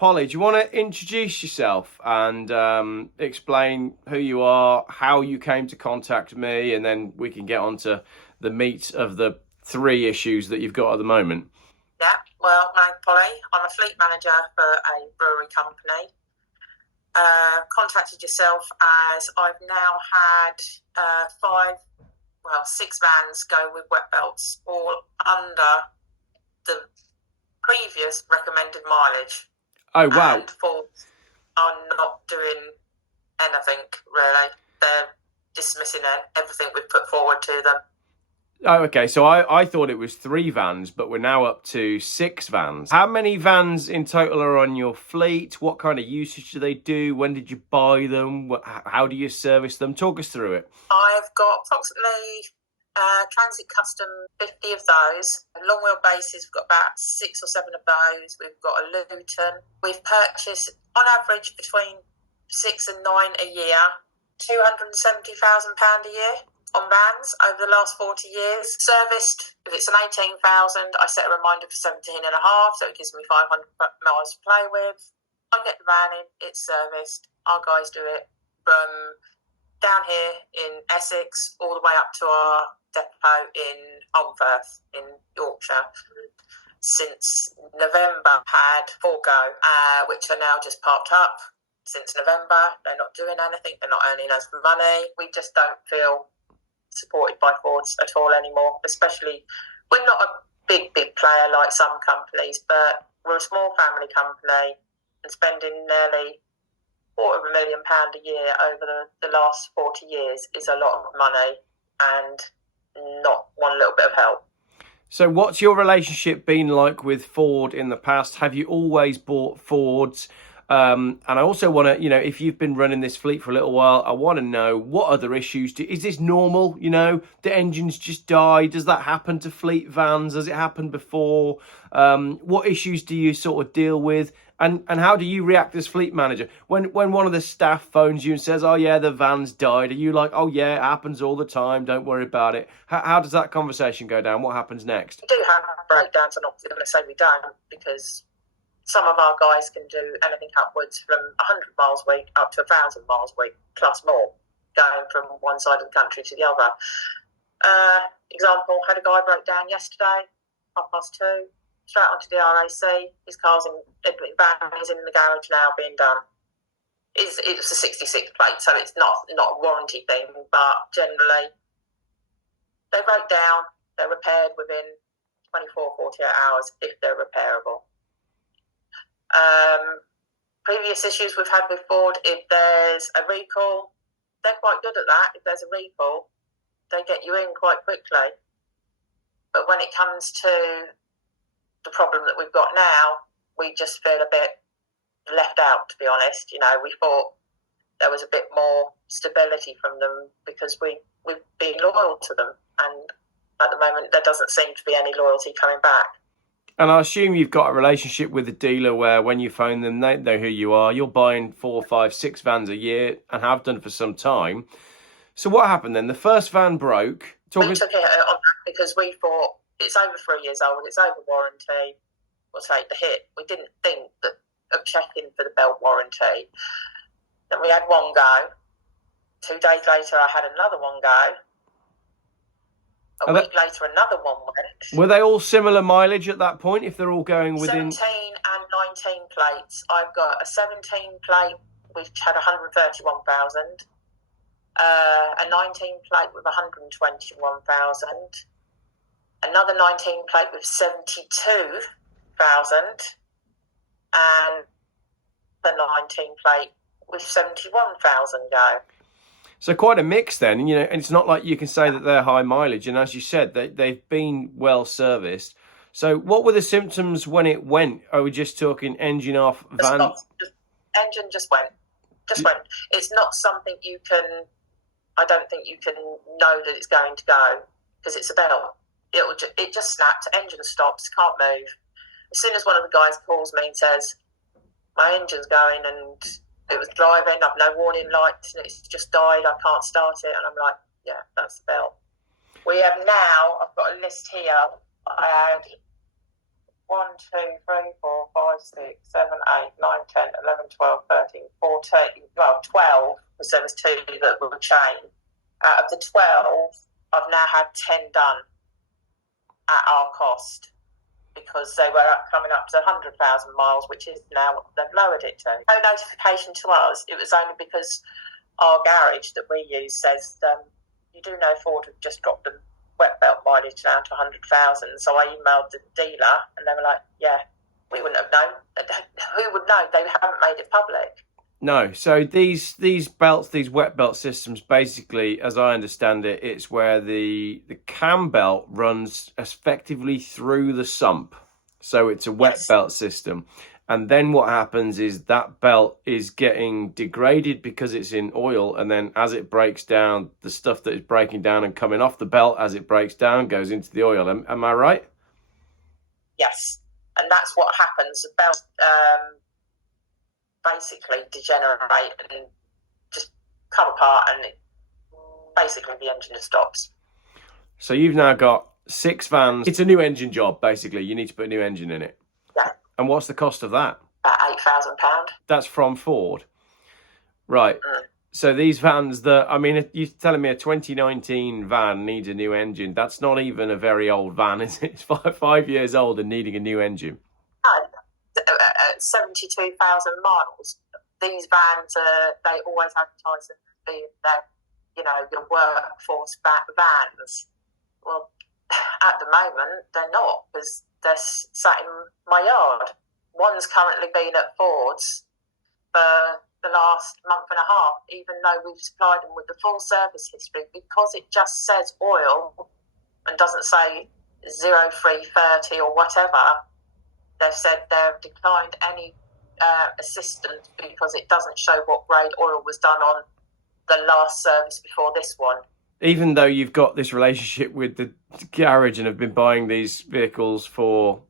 Polly, do you want to introduce yourself and explain who you are, how you came to contact me, and then we can get on to the meat of the three issues that you've got at the moment? Yeah, well, my name's Polly. I'm a fleet manager for a brewery company. Contacted yourself as I've now had six vans go with wet belts, all under the previous recommended mileage. Oh, wow. And Ford are not doing anything, really. They're dismissing everything we've put forward to them. Oh, okay. So I thought it was 3 vans, but we're now up to 6 vans. How many vans in total are on your fleet? What kind of usage do they do? When did you buy them? How do you service them? Talk us through it. I've got approximately Transit Custom 50 of those. Long wheel bases, we've got about 6 or 7 of those. We've got a Luton. We've purchased, on average, between 6 and 9 a year, £270,000 a year on vans over the last 40 years. Serviced, if it's an 18,000, I set a reminder for 17 and a half, so it gives me 500 miles to play with. I get the van in, it's serviced. Our guys do it from down here in Essex all the way up to our depot in Almfirth in Yorkshire. Since November, had 4 go, which are now just parked up. Since November, they're not doing anything, they're not earning us money. We just don't feel supported by Fords at all anymore, especially we're not a big player like some companies, but we're a small family company, and spending nearly £250,000 a year over the last 40 years is a lot of money and not one little bit of help. So what's your relationship been like with Ford in the past? Have you always bought Fords? And I also want to, if you've been running this fleet for a little while, I want to know what other issues is this normal? The engines just die. Does that happen to fleet vans? Has it happened before? What issues do you sort of deal with? And how do you react as fleet manager when one of the staff phones you and says, "Oh yeah, the van's died"? Are you like, "Oh yeah, it happens all the time. Don't worry about it"? How does that conversation go down? What happens next? We do have breakdowns. I'm not going to say we don't, because some of our guys can do anything upwards from 100 miles a week up to 1,000 miles a week, plus more, going from one side of the country to the other. Example, had a guy break down yesterday, 2:30, straight onto the RAC. His car's van is in the garage now being done. It's a 66 plate, so it's not a warranty thing, but generally they break down, they're repaired within 24, 48 hours if they're repairable. Previous issues we've had with Ford, if there's a recall, they're quite good at that. If there's a recall, they get you in quite quickly. But when it comes to the problem that we've got now, we just feel a bit left out, to be honest. We thought there was a bit more stability from them because we've been loyal to them, and at the moment there doesn't seem to be any loyalty coming back. And I assume you've got a relationship with the dealer where when you phone them, they know who you are. You're buying 4, 5, 6 vans a year and have done for some time. So what happened then? The first van broke. We took it on that because we thought it's over 3 years old, it's over warranty, we'll take the hit. We didn't think of checking for the belt warranty. Then we had 1 go. 2 days later, I had another 1 go. A week later, another 1 went. Were they all similar mileage at that point, if they're all going within... 17 and 19 plates. I've got a 17 plate which had 131,000. A 19 plate with 121,000. Another 19 plate with 72,000. And the 19 plate with 71,000 go. So quite a mix then, and it's not like you can say that they're high mileage. And as you said, they've been well serviced. So what were the symptoms when it went? Are we just talking engine off, van? Engine just went. It's not something I don't think you can know that it's going to go, because it's a belt. It just snaps, engine stops, can't move. As soon as one of the guys calls me and says, "My engine's going and it was driving, I've no warning lights and it's just died, I can't start it," and I'm like, yeah, that's the belt. We have now, I've got a list here, I had 1, 2, 3, 4, 5, 6, 7, 8, 9, because there was 2 that were chain. Out of the 12, I've now had 10 done at our cost, because they were coming up to 100,000 miles, which is now what they've lowered it to. No notification to us. It was only because our garage that we use says, you do know Ford have just dropped the wet belt mileage down to 100,000. So I emailed the dealer and they were like, yeah, we wouldn't have known. Who would know? They haven't made it public. No, so these belts, these wet belt systems, basically, as I understand it, it's where the cam belt runs effectively through the sump. So it's a wet belt system. And then what happens is that belt is getting degraded because it's in oil. And then as it breaks down, the stuff that is breaking down and coming off the belt as it breaks down goes into the oil. Am I right? Yes. And that's what happens. The belt basically degenerate and just come apart, and basically the engine just stops. So you've now got 6 vans. It's a new engine job, basically. You need to put a new engine in it. Yeah. And what's the cost of that? About £8,000. That's from Ford. Right. So these vans that, I mean, you're telling me a 2019 van needs a new engine. That's not even a very old van, is it? It's 5 years old and needing a new engine. No. 72,000 miles. These vans, they always advertise them as being your workforce vans. Well, at the moment, they're not, because they're sat in my yard. One's currently been at Ford's for the last month and a half, even though we've supplied them with the full service history, because it just says oil and doesn't say 0330 or whatever. They've said they've declined any assistance because it doesn't show what grade oil was done on the last service before this one. Even though you've got this relationship with the garage and have been buying these vehicles for...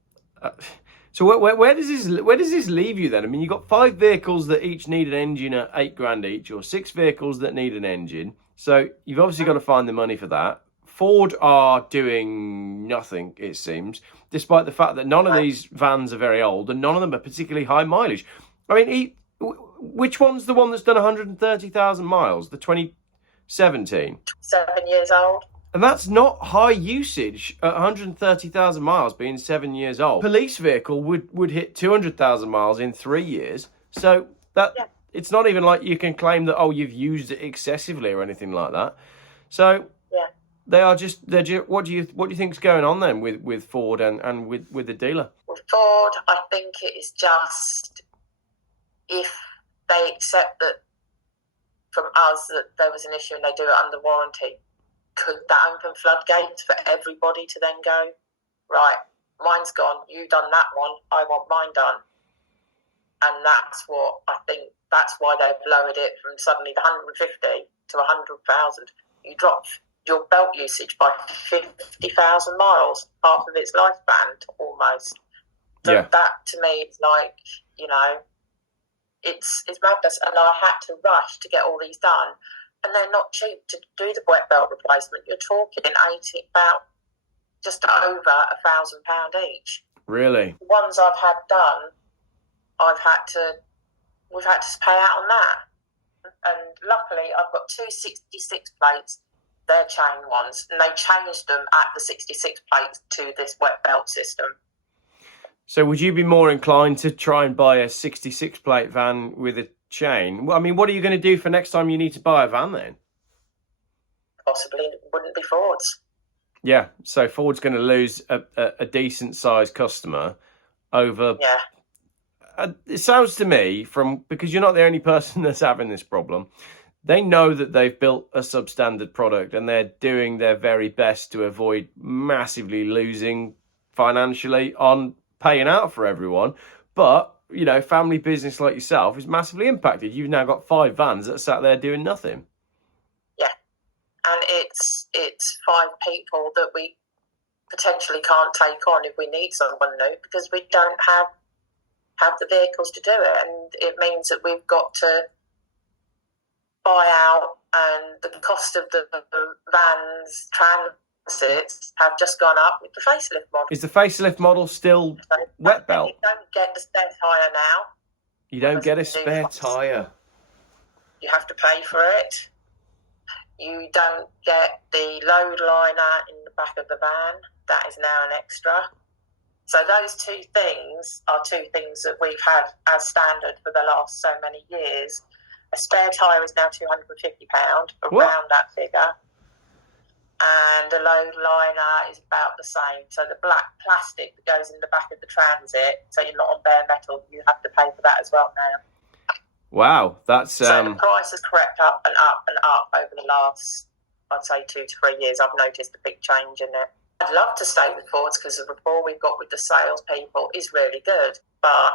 So where does this leave you then? I mean, you've got 5 vehicles that each need an engine at £8,000 each, or 6 vehicles that need an engine. So you've obviously got to find the money for that. Ford are doing nothing, it seems, despite the fact that none of these vans are very old and none of them are particularly high mileage. I mean, which one's the one that's done 130,000 miles? The 2017? 7 years old. And that's not high usage at 130,000 miles, being 7 years old. Police vehicle would hit 200,000 miles in 3 years. So that it's not even like you can claim that, oh, you've used it excessively or anything like that. So they're just what do you think's going on then with Ford and with the dealer? With Ford, I think it is just, if they accept that from us that there was an issue and they do it under warranty, could that open floodgates for everybody to then go, right, mine's gone, you done that one, I want mine done. And that's what I think, that's why they've lowered it from suddenly the 150 to 100,000. You drop your belt usage by 50,000 miles, half of its lifespan almost. So that to me is like, it's madness. And I had to rush to get all these done. And they're not cheap to do the wet belt replacement. You're talking about just over £1,000 each. Really? The ones I've had done, we've had to pay out on that. And luckily, I've got 2 66 plates. They're chain ones, and they changed them at the 66 plates to this wet belt system. So would you be more inclined to try and buy a 66 plate van with a chain? Well, I mean, what are you going to do for next time you need to buy a van then? Possibly wouldn't be Ford's. Yeah, so Ford's going to lose a decent sized customer over... Yeah. It sounds to me, because you're not the only person that's having this problem, they know that they've built a substandard product and they're doing their very best to avoid massively losing financially on paying out for everyone. But, family business like yourself is massively impacted. You've now got 5 vans that sat there doing nothing. Yeah. And it's 5 people that we potentially can't take on if we need someone new, because we don't have the vehicles to do it. And it means that we've got to buy out, and the cost of the vans, transits have just gone up with the facelift model. Is the facelift model still wet belt? You don't get the spare tyre now. You don't get a spare tyre. You have to pay for it. You don't get the load liner in the back of the van. That is now an extra. So those two things are two things that we've had as standard for the last so many years. A spare tyre is now £250, around that figure. And a load liner is about the same. So the black plastic that goes in the back of the Transit, so you're not on bare metal, you have to pay for that as well now. Wow, that's... So the price has crept up and up and up over the last, I'd say, 2 to 3 years. I've noticed a big change in it. I'd love to stay with Fords because the rapport we've got with the salespeople is really good, but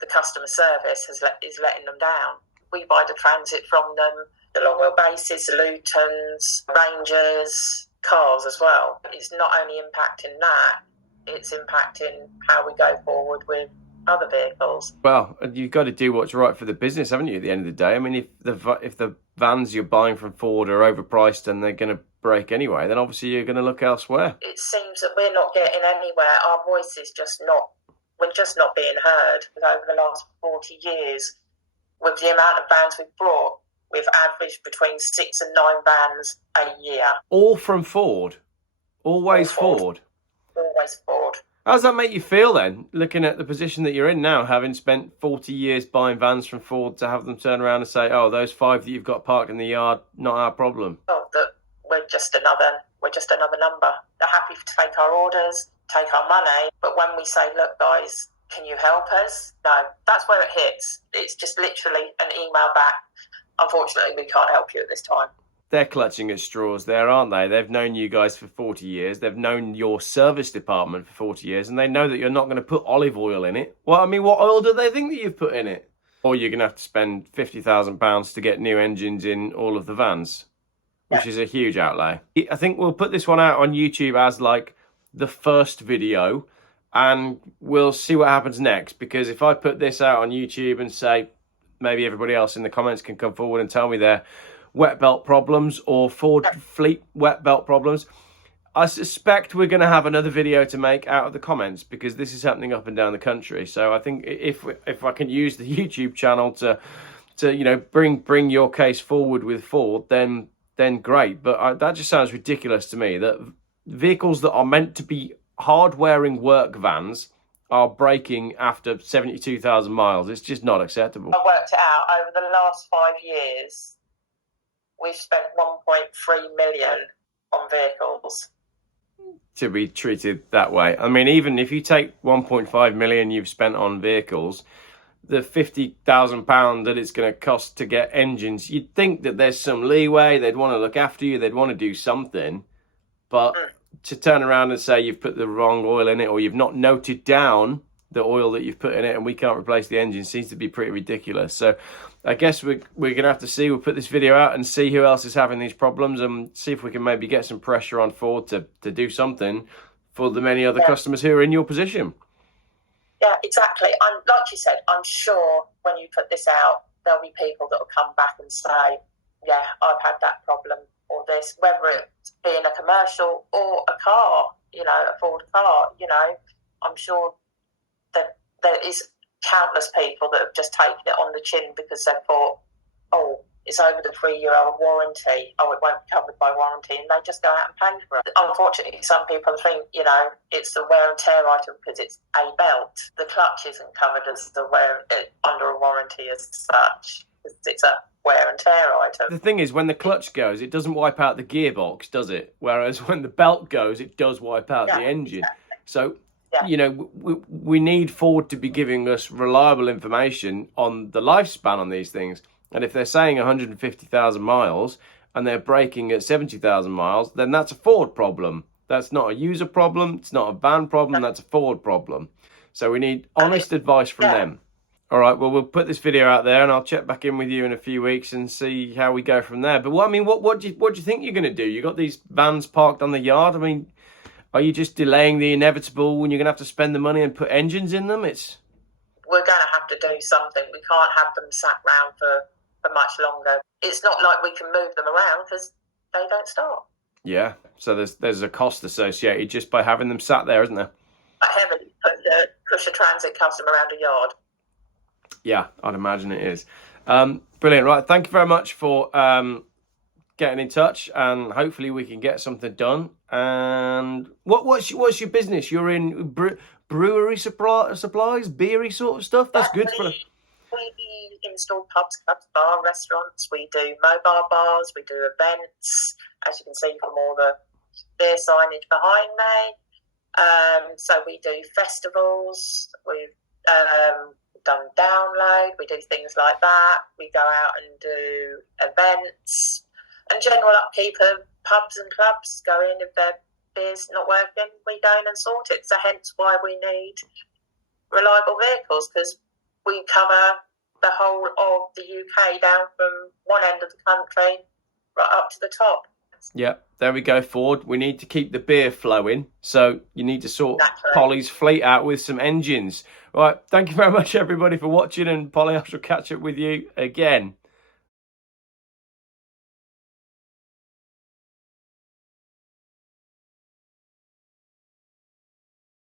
the customer service is letting them down. We buy the Transit from them, the long wheelbases, the Lutons, Rangers, cars as well. It's not only impacting that, it's impacting how we go forward with other vehicles. Well, you've got to do what's right for the business, haven't you, at the end of the day? I mean, if the vans you're buying from Ford are overpriced and they're going to break anyway, then obviously you're going to look elsewhere. It seems that we're not getting anywhere. Our voice is we're just not being heard. Over the last 40 years, with the amount of vans we've brought, we've averaged between 6 and 9 vans a year. All from Ford? Always Ford? Always Ford. How does that make you feel then, looking at the position that you're in now, having spent 40 years buying vans from Ford, to have them turn around and say, oh, those 5 that you've got parked in the yard, not our problem? Oh, we're just another number. They're happy to take our orders, take our money, but when we say, look, guys, can you help us? No, that's where it hits. It's just literally an email back. Unfortunately, we can't help you at this time. They're clutching at straws there, aren't they? They've known you guys for 40 years. They've known your service department for 40 years, and they know that you're not going to put olive oil in it. Well, I mean, what oil do they think that you've put in it? Or you're going to have to spend £50,000 to get new engines in all of the vans, which is a huge outlay. I think we'll put this one out on YouTube as like the first video, and we'll see what happens next. Because if I put this out on YouTube and say, maybe everybody else in the comments can come forward and tell me their wet belt problems or Ford fleet wet belt problems, I suspect we're going to have another video to make out of the comments, because this is happening up and down the country. So I think if I can use the YouTube channel to you know, bring your case forward with Ford, then great. But that just sounds ridiculous to me, that vehicles that are meant to be hard-wearing work vans are breaking after 72,000 miles. It's just not acceptable. I worked it out. Over the last 5 years, we've spent 1.3 million on vehicles. To be treated that way. I mean, even if you take 1.5 million you've spent on vehicles, the £50,000 that it's going to cost to get engines, you'd think that there's some leeway. They'd want to look after you. They'd want to do something. But to turn around and say you've put the wrong oil in it, or you've not noted down the oil that you've put in it, and we can't replace the engine, seems to be pretty ridiculous. So I guess we're going to have to see. We'll put this video out and see who else is having these problems, and see if we can maybe get some pressure on Ford to do something for the many other customers who are in your position. Yeah, exactly. Like you said, I'm sure when you put this out, there'll be people that will come back and say, yeah, I've had that problem, or this, whether it's being a commercial or a car, you know, a Ford car, you know. I'm sure that there is countless people that have just taken it on the chin because they thought, oh, it's over the 3-year-old warranty. Oh, it won't be covered by warranty. And they just go out and pay for it. Unfortunately, some people think, you know, it's the wear and tear item because it's a belt. The clutch isn't covered as the under a warranty as such. It's a wear and tear item. The thing is, when the clutch goes, it doesn't wipe out the gearbox, does it? Whereas when the belt goes, it does wipe out the engine. Exactly. So, you know, we need Ford to be giving us reliable information on the lifespan on these things. And if they're saying 150,000 miles and they're braking at 70,000 miles, then that's a Ford problem. That's not a user problem. It's not a van problem. That's a Ford problem. So we need honest advice from them. All right, well, we'll put this video out there, and I'll check back in with you in a few weeks and see how we go from there. But what do you think you're going to do? You got these vans parked on the yard. I mean, are you just delaying the inevitable when you're going to have to spend the money and put engines in them? We're going to have to do something. We can't have them sat around for much longer. It's not like we can move them around because they don't start. Yeah, so there's a cost associated just by having them sat there, isn't there? Heavily push a transit custom around a yard. Yeah, I'd imagine it is. Brilliant. Right. Thank you very much for getting in touch, and hopefully we can get something done. And what's your business? You're in brewery supplies, beery sort of stuff. That's good for. We install pubs, clubs, bar, restaurants. We do mobile bars. We do events, as you can see from all the beer signage behind me. So we do festivals. We've done download. We do things like that. We go out and do events and general upkeep of pubs and clubs. Go in if their beer's not working, we go in and sort it. So hence why we need reliable vehicles, because we cover the whole of the UK down from one end of the country right up to the top. Yeah, there we go, Ford. We need to keep the beer flowing, so you need to sort Polly's fleet out with some engines. Right, thank you very much, everybody, for watching, and Polly, I shall catch up with you again.